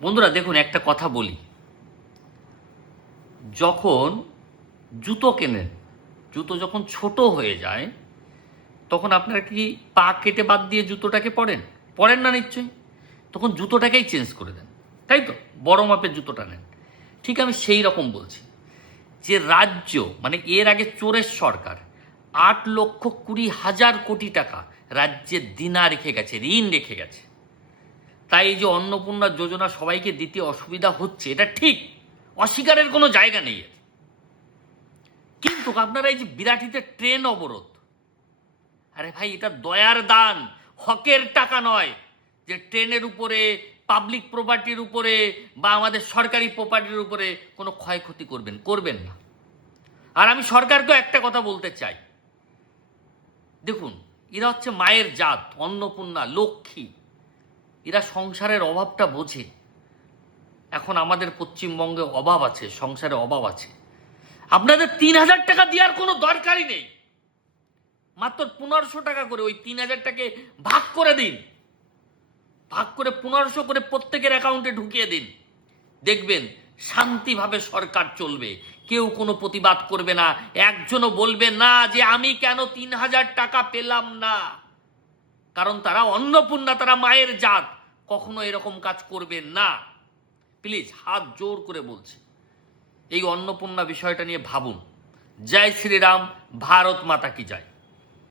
বন্ধুরা দেখুন, একটা কথা বলি, যখন জুতো কেনেন, জুতো যখন ছোট হয়ে যায় তখন আপনারা কি পা কেটে বাদ দিয়ে জুতোটাকে পরেন না নিশ্চয়ই? তখন জুতোটাকেই চেঞ্জ করে দেন, তাই তো? বড় মাপের জুতোটা নেন। ঠিক আমি সেই রকম বলছি যে রাজ্য মানে এর আগে চোরের সরকার 8,20,000 কোটি টাকা রাজ্যের দিনা রেখে গেছে, ঋণ রেখে গেছে। তাই এই যে অন্নপূর্ণা যোজনা সবাইকে দিতে অসুবিধা হচ্ছে, এটা ঠিক, অস্বীকারের কোনো জায়গা নেই। কিন্তু আপনারা এই যে বিরাটিতে ট্রেন অবরোধ, আরে ভাই এটা দয়ার দান, হকের টাকা নয় যে ট্রেনের উপরে, পাবলিক প্রপার্টির উপরে বা আমাদের সরকারি প্রপার্টির উপরে কোনো ক্ষয়ক্ষতি করবেন না। আর আমি সরকারকেও একটা কথা বলতে চাই, দেখুন এরা হচ্ছে মায়ের জাত, অন্নপূর্ণা, লক্ষ্মী, এরা সংসারের অভাবটা বোঝে। এখন আমাদের পশ্চিমবঙ্গে অভাব আছে, সংসারে অভাব আছে। আপনাদের 3,000 টাকা দেওয়ার কোনো দরকারই নেই, মাত্র 1,500 টাকা করে ওই 3,000টাকে ভাগ করে দিন, ভাগ করে 1,500 করে প্রত্যেকের অ্যাকাউন্টে ঢুকিয়ে দিন। দেখবেন শান্তিভাবে সরকার চলবে, কেউ কোনো প্রতিবাদ করবে না, একজনও বলবে না যে আমি কেন 3,000 টাকা পেলাম না। কারণ তারা অন্নপূর্ণা, তারা মায়ের জাত, কখনো এরকম কাজ করবেন না। প্লিজ হাত জোর করে বলছি, এই অন্নপূর্ণা বিষয়টা নিয়ে ভাবুন। জয় শ্রীরাম, ভারত মাতা কি জয়।